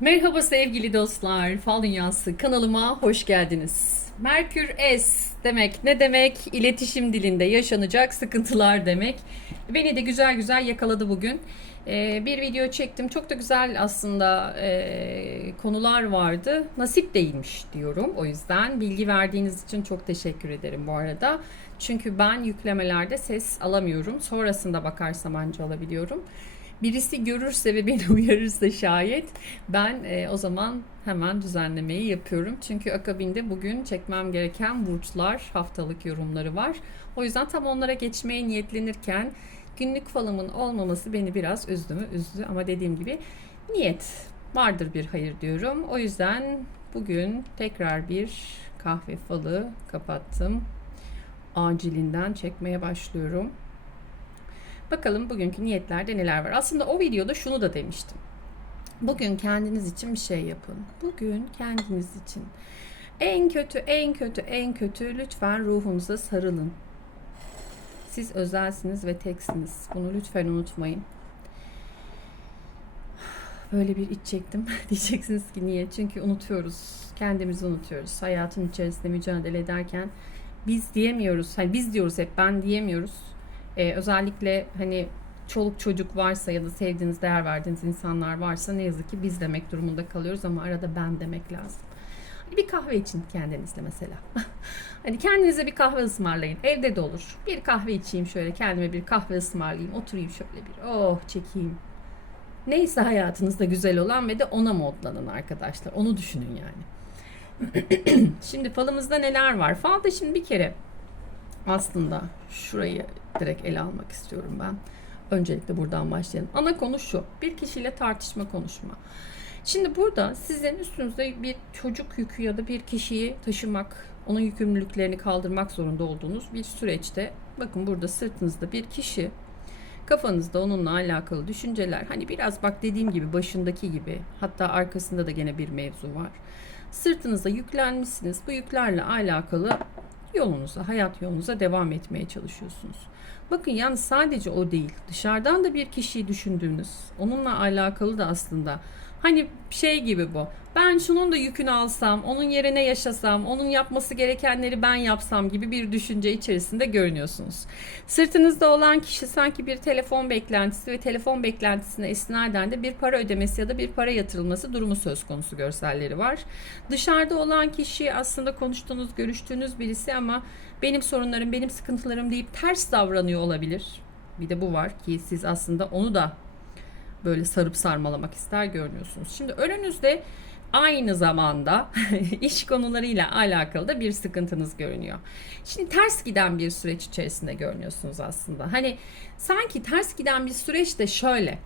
Merhaba sevgili dostlar. Fal Dünyası kanalıma hoş geldiniz. Merkür S demek ne demek? İletişim dilinde yaşanacak sıkıntılar demek. Beni de güzel güzel yakaladı bugün. Ee, bir video çektim. Çok da güzel aslında e, konular vardı. Nasip değilmiş diyorum. O yüzden bilgi verdiğiniz için çok teşekkür ederim bu arada. Çünkü ben yüklemelerde ses alamıyorum. Sonrasında bakarsam anca alabiliyorum. Birisi görürse ve beni uyarırsa şayet ben e, o zaman hemen düzenlemeyi yapıyorum. Çünkü akabinde bugün çekmem gereken burçlar haftalık yorumları var. O yüzden tam onlara geçmeye niyetlenirken günlük falımın olmaması beni biraz üzdü mü? Üzdü ama dediğim gibi niyet vardır bir hayır diyorum. O yüzden bugün tekrar bir kahve falı kapattım. Acilinden çekmeye başlıyorum. Bakalım bugünkü niyetlerde neler var. Aslında o videoda şunu da demiştim. Bugün kendiniz için bir şey yapın. Bugün kendiniz için. En kötü, en kötü, en kötü lütfen ruhunuza sarılın. Siz özelsiniz ve teksiniz. Bunu lütfen unutmayın. Böyle bir iç çektim. Diyeceksiniz ki niye? Çünkü unutuyoruz. Kendimizi unutuyoruz. Hayatın içerisinde mücadele ederken biz diyemiyoruz. Hani biz diyoruz hep ben diyemiyoruz. Ee, özellikle hani çoluk çocuk varsa ya da sevdiğiniz, değer verdiğiniz insanlar varsa ne yazık ki biz demek durumunda kalıyoruz ama arada ben demek lazım. Bir kahve için kendinizle mesela. hani kendinize bir kahve ısmarlayın. Evde de olur. Bir kahve içeyim şöyle kendime bir kahve ısmarlayayım. Oturayım şöyle bir oh çekeyim. Neyse hayatınızda güzel olan ve de ona modlanın arkadaşlar. Onu düşünün yani. şimdi falımızda neler var? Falda şimdi bir kere aslında şurayı direkt ele almak istiyorum ben. Öncelikle buradan başlayalım. Ana konu şu. Bir kişiyle tartışma konuşma. Şimdi burada sizin üstünüzde bir çocuk yükü ya da bir kişiyi taşımak, onun yükümlülüklerini kaldırmak zorunda olduğunuz bir süreçte bakın burada sırtınızda bir kişi kafanızda onunla alakalı düşünceler hani biraz bak dediğim gibi başındaki gibi hatta arkasında da gene bir mevzu var. Sırtınıza yüklenmişsiniz. Bu yüklerle alakalı yolunuza, hayat yolunuza devam etmeye çalışıyorsunuz. Bakın yani sadece o değil. Dışarıdan da bir kişiyi düşündüğünüz, onunla alakalı da aslında hani şey gibi bu. Ben şunun da yükünü alsam, onun yerine yaşasam, onun yapması gerekenleri ben yapsam gibi bir düşünce içerisinde görünüyorsunuz. Sırtınızda olan kişi sanki bir telefon beklentisi ve telefon beklentisine esnaden de bir para ödemesi ya da bir para yatırılması durumu söz konusu görselleri var. Dışarıda olan kişi aslında konuştuğunuz, görüştüğünüz birisi ama benim sorunlarım, benim sıkıntılarım deyip ters davranıyor olabilir. Bir de bu var ki siz aslında onu da böyle sarıp sarmalamak ister görünüyorsunuz. Şimdi önünüzde aynı zamanda iş konularıyla alakalı da bir sıkıntınız görünüyor. Şimdi ters giden bir süreç içerisinde görünüyorsunuz aslında. Hani sanki ters giden bir süreç de şöyle.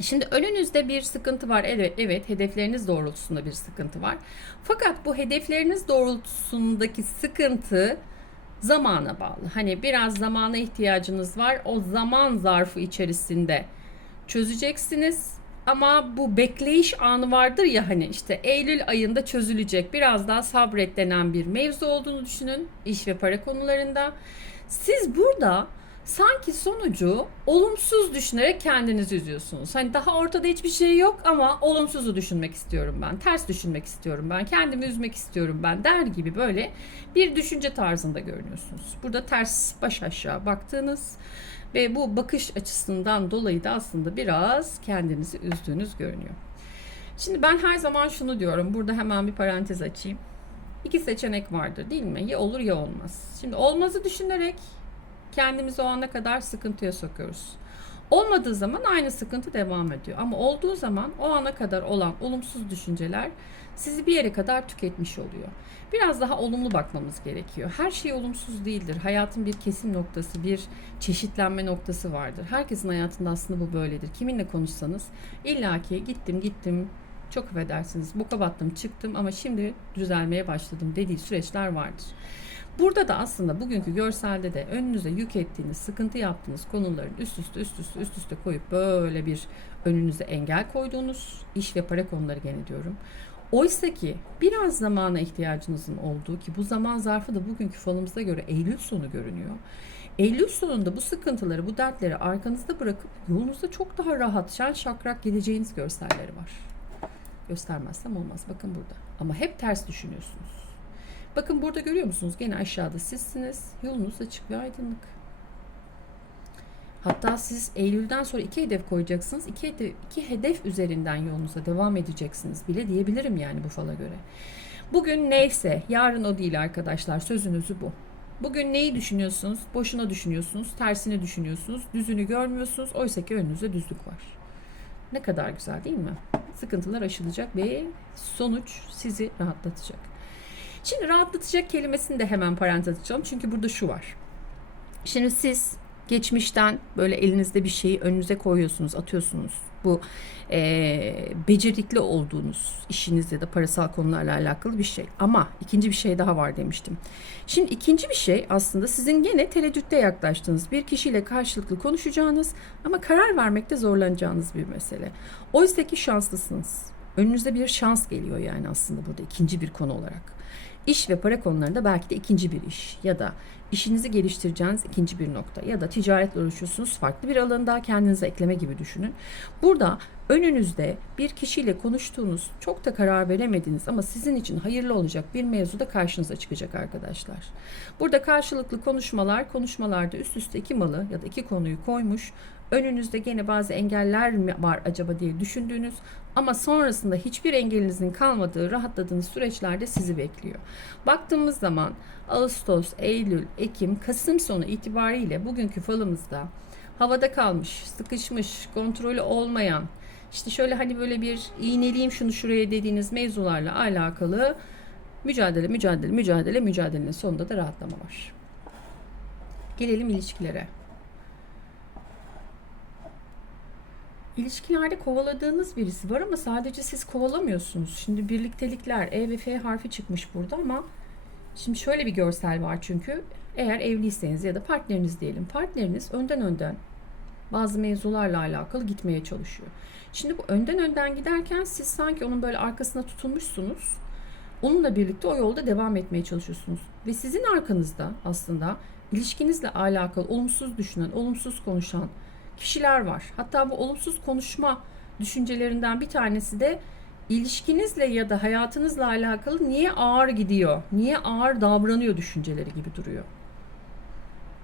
Şimdi önünüzde bir sıkıntı var. Evet, evet hedefleriniz doğrultusunda bir sıkıntı var. Fakat bu hedefleriniz doğrultusundaki sıkıntı zamana bağlı. Hani biraz zamana ihtiyacınız var. O zaman zarfı içerisinde çözeceksiniz. Ama bu bekleyiş anı vardır ya hani işte Eylül ayında çözülecek biraz daha sabret denen bir mevzu olduğunu düşünün iş ve para konularında. Siz burada sanki sonucu olumsuz düşünerek kendinizi üzüyorsunuz. Hani daha ortada hiçbir şey yok ama olumsuzu düşünmek istiyorum ben. Ters düşünmek istiyorum ben. Kendimi üzmek istiyorum ben der gibi böyle bir düşünce tarzında görünüyorsunuz. Burada ters baş aşağı baktığınız ve bu bakış açısından dolayı da aslında biraz kendinizi üzdüğünüz görünüyor. Şimdi ben her zaman şunu diyorum. Burada hemen bir parantez açayım. İki seçenek vardır değil mi? Ya olur ya olmaz. Şimdi olmazı düşünerek kendimizi o ana kadar sıkıntıya sokuyoruz. Olmadığı zaman aynı sıkıntı devam ediyor. Ama olduğu zaman o ana kadar olan olumsuz düşünceler sizi bir yere kadar tüketmiş oluyor. Biraz daha olumlu bakmamız gerekiyor. Her şey olumsuz değildir. Hayatın bir kesim noktası, bir çeşitlenme noktası vardır. Herkesin hayatında aslında bu böyledir. Kiminle konuşsanız illaki gittim gittim çok affedersiniz boka battım çıktım ama şimdi düzelmeye başladım dediği süreçler vardır. Burada da aslında bugünkü görselde de önünüze yük ettiğiniz, sıkıntı yaptığınız konuların üst üste üst üste üst üste koyup böyle bir önünüze engel koyduğunuz iş ve para konuları gene diyorum. Oysa ki biraz zamana ihtiyacınızın olduğu ki bu zaman zarfı da bugünkü falımıza göre Eylül sonu görünüyor. Eylül sonunda bu sıkıntıları, bu dertleri arkanızda bırakıp yolunuzda çok daha rahat, şen şakrak gideceğiniz görselleri var. Göstermezsem olmaz. Bakın burada. Ama hep ters düşünüyorsunuz. Bakın burada görüyor musunuz? Gene aşağıda sizsiniz. Yolunuz açık ve aydınlık. Hatta siz Eylül'den sonra iki hedef koyacaksınız. İki hedef, iki hedef üzerinden yolunuza devam edeceksiniz bile diyebilirim yani bu fala göre. Bugün neyse yarın o değil arkadaşlar. Sözünüzü bu. Bugün neyi düşünüyorsunuz? Boşuna düşünüyorsunuz, tersini düşünüyorsunuz, düzünü görmüyorsunuz. Oysa ki önünüzde düzlük var. Ne kadar güzel değil mi? Sıkıntılar aşılacak ve sonuç sizi rahatlatacak. Şimdi rahatlatacak kelimesini de hemen parantez açalım. Çünkü burada şu var. Şimdi siz geçmişten böyle elinizde bir şeyi önünüze koyuyorsunuz, atıyorsunuz. Bu e, becerikli olduğunuz işiniz ya da parasal konularla alakalı bir şey. Ama ikinci bir şey daha var demiştim. Şimdi ikinci bir şey aslında sizin gene tereddütte yaklaştığınız bir kişiyle karşılıklı konuşacağınız ama karar vermekte zorlanacağınız bir mesele. Oysa ki şanslısınız. Önünüzde bir şans geliyor yani aslında burada ikinci bir konu olarak. İş ve para konularında belki de ikinci bir iş ya da işinizi geliştireceğiniz ikinci bir nokta ya da ticaretle uğraşıyorsunuz farklı bir alanda kendinize ekleme gibi düşünün. Burada önünüzde bir kişiyle konuştuğunuz çok da karar veremediğiniz ama sizin için hayırlı olacak bir mevzu da karşınıza çıkacak arkadaşlar. Burada karşılıklı konuşmalar, konuşmalarda üst üste iki malı ya da iki konuyu koymuş. Önünüzde gene bazı engeller mi var acaba diye düşündüğünüz ama sonrasında hiçbir engelinizin kalmadığı rahatladığınız süreçlerde sizi bekliyor. Baktığımız zaman Ağustos, Eylül, Ekim, Kasım sonu itibariyle bugünkü falımızda havada kalmış, sıkışmış, kontrolü olmayan, işte şöyle hani böyle bir iğneleyeyim şunu şuraya dediğiniz mevzularla alakalı mücadele, mücadele, mücadele, mücadelenin sonunda da rahatlama var. Gelelim ilişkilere. İlişkilerde kovaladığınız birisi var ama sadece siz kovalamıyorsunuz. Şimdi birliktelikler E ve F harfi çıkmış burada ama şimdi şöyle bir görsel var çünkü eğer evliyseniz ya da partneriniz diyelim. Partneriniz önden önden bazı mevzularla alakalı gitmeye çalışıyor. Şimdi bu önden önden giderken siz sanki onun böyle arkasına tutulmuşsunuz. Onunla birlikte o yolda devam etmeye çalışıyorsunuz. Ve sizin arkanızda aslında ilişkinizle alakalı olumsuz düşünen, olumsuz konuşan, kişiler var. Hatta bu olumsuz konuşma düşüncelerinden bir tanesi de ilişkinizle ya da hayatınızla alakalı niye ağır gidiyor, niye ağır davranıyor düşünceleri gibi duruyor.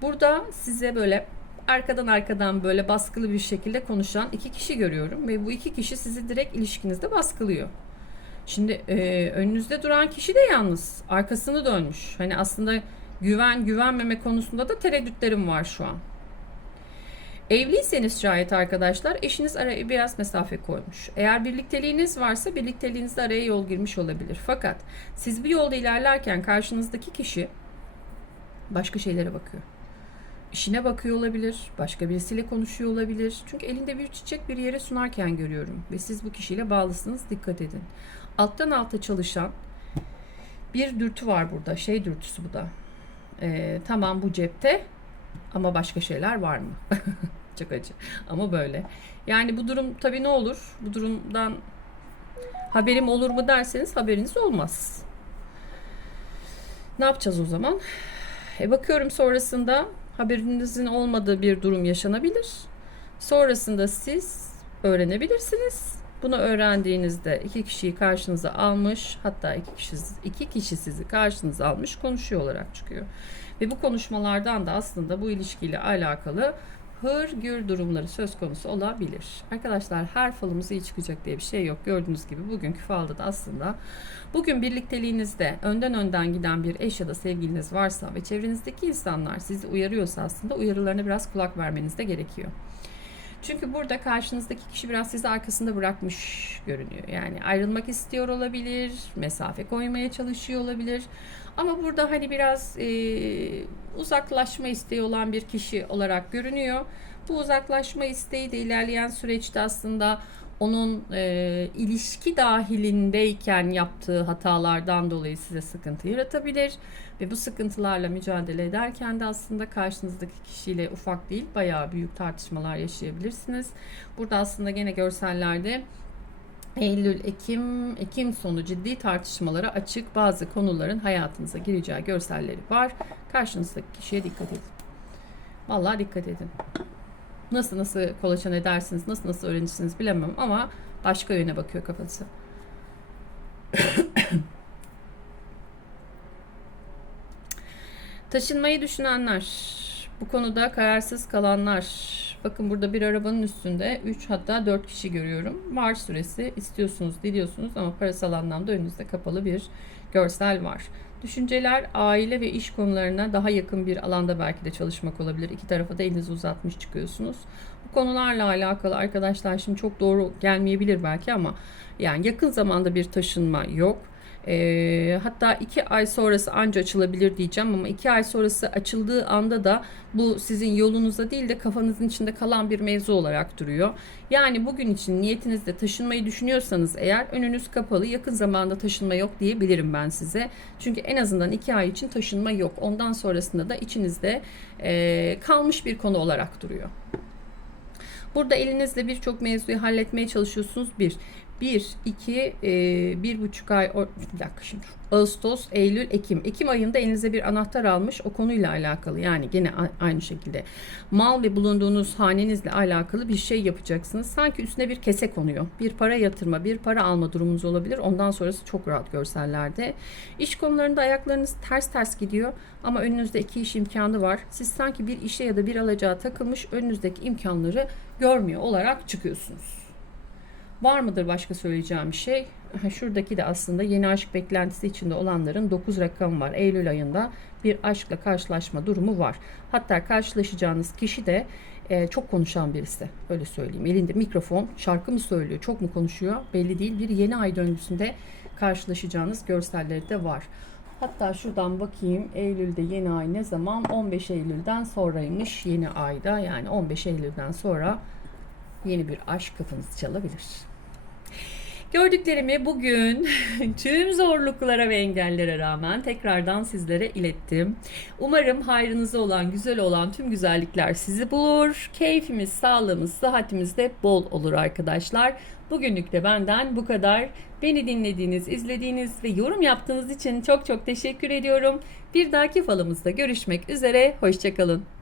Burada size böyle arkadan arkadan böyle baskılı bir şekilde konuşan iki kişi görüyorum ve bu iki kişi sizi direkt ilişkinizde baskılıyor. Şimdi e, önünüzde duran kişi de yalnız arkasını dönmüş. Hani aslında güven güvenmeme konusunda da tereddütlerim var şu an. Evliyseniz şayet arkadaşlar eşiniz araya biraz mesafe koymuş. Eğer birlikteliğiniz varsa birlikteliğinizde araya yol girmiş olabilir. Fakat siz bir yolda ilerlerken karşınızdaki kişi başka şeylere bakıyor. İşine bakıyor olabilir, başka birisiyle konuşuyor olabilir. Çünkü elinde bir çiçek bir yere sunarken görüyorum ve siz bu kişiyle bağlısınız dikkat edin. Alttan alta çalışan bir dürtü var burada. Şey dürtüsü bu da. Ee, tamam bu cepte ama başka şeyler var mı? Çok acı. Ama böyle. Yani bu durum tabii ne olur? Bu durumdan haberim olur mu derseniz haberiniz olmaz. Ne yapacağız o zaman? E bakıyorum sonrasında haberinizin olmadığı bir durum yaşanabilir. Sonrasında siz öğrenebilirsiniz. Bunu öğrendiğinizde iki kişiyi karşınıza almış, hatta iki kişi iki kişi sizi karşınıza almış konuşuyor olarak çıkıyor. Ve bu konuşmalardan da aslında bu ilişkiyle alakalı hır gür durumları söz konusu olabilir. Arkadaşlar her falımız iyi çıkacak diye bir şey yok. Gördüğünüz gibi bugünkü falda da aslında bugün birlikteliğinizde önden önden giden bir eş ya da sevgiliniz varsa ve çevrenizdeki insanlar sizi uyarıyorsa aslında uyarılarına biraz kulak vermeniz de gerekiyor. Çünkü burada karşınızdaki kişi biraz sizi arkasında bırakmış görünüyor. Yani ayrılmak istiyor olabilir, mesafe koymaya çalışıyor olabilir. Ama burada hani biraz e, uzaklaşma isteği olan bir kişi olarak görünüyor. Bu uzaklaşma isteği de ilerleyen süreçte aslında onun e, ilişki dahilindeyken yaptığı hatalardan dolayı size sıkıntı yaratabilir ve bu sıkıntılarla mücadele ederken de aslında karşınızdaki kişiyle ufak değil bayağı büyük tartışmalar yaşayabilirsiniz. Burada aslında gene görsellerde Eylül, Ekim, Ekim sonu ciddi tartışmalara açık bazı konuların hayatınıza gireceği görselleri var. Karşınızdaki kişiye dikkat edin. Vallahi dikkat edin. Nasıl nasıl kolaçan edersiniz, nasıl nasıl öğrenirsiniz bilemem ama başka yöne bakıyor kafası. Taşınmayı düşünenler, bu konuda kararsız kalanlar. Bakın burada bir arabanın üstünde 3 hatta 4 kişi görüyorum. Var süresi istiyorsunuz, diliyorsunuz ama parasal anlamda önünüzde kapalı bir görsel var. Düşünceler aile ve iş konularına daha yakın bir alanda belki de çalışmak olabilir. İki tarafa da elinizi uzatmış çıkıyorsunuz. Bu konularla alakalı arkadaşlar şimdi çok doğru gelmeyebilir belki ama yani yakın zamanda bir taşınma yok. E, hatta iki ay sonrası anca açılabilir diyeceğim ama iki ay sonrası açıldığı anda da bu sizin yolunuza değil de kafanızın içinde kalan bir mevzu olarak duruyor. Yani bugün için niyetinizde taşınmayı düşünüyorsanız eğer önünüz kapalı yakın zamanda taşınma yok diyebilirim ben size. Çünkü en azından iki ay için taşınma yok. Ondan sonrasında da içinizde e, kalmış bir konu olarak duruyor. Burada elinizle birçok mevzuyu halletmeye çalışıyorsunuz. Bir, 1, 2, e, bir buçuk ay, bir dakika şimdi. Ağustos, Eylül, Ekim. Ekim ayında elinize bir anahtar almış o konuyla alakalı. Yani gene aynı şekilde mal ve bulunduğunuz hanenizle alakalı bir şey yapacaksınız. Sanki üstüne bir kese konuyor. Bir para yatırma, bir para alma durumunuz olabilir. Ondan sonrası çok rahat görsellerde. İş konularında ayaklarınız ters ters gidiyor ama önünüzde iki iş imkanı var. Siz sanki bir işe ya da bir alacağı takılmış önünüzdeki imkanları görmüyor olarak çıkıyorsunuz. Var mıdır başka söyleyeceğim bir şey? Şuradaki de aslında yeni aşk beklentisi içinde olanların 9 rakam var. Eylül ayında bir aşkla karşılaşma durumu var. Hatta karşılaşacağınız kişi de e, çok konuşan birisi. Öyle söyleyeyim. Elinde mikrofon, şarkı mı söylüyor, çok mu konuşuyor belli değil. Bir yeni ay döngüsünde karşılaşacağınız görselleri de var. Hatta şuradan bakayım Eylül'de yeni ay ne zaman? 15 Eylül'den sonraymış yeni ayda. Yani 15 Eylül'den sonra yeni bir aşk kapınızı çalabilir. Gördüklerimi bugün tüm zorluklara ve engellere rağmen tekrardan sizlere ilettim. Umarım hayrınıza olan, güzel olan tüm güzellikler sizi bulur. Keyfimiz, sağlığımız, sıhhatimiz de bol olur arkadaşlar. Bugünlük de benden bu kadar. Beni dinlediğiniz, izlediğiniz ve yorum yaptığınız için çok çok teşekkür ediyorum. Bir dahaki falımızda görüşmek üzere. Hoşçakalın.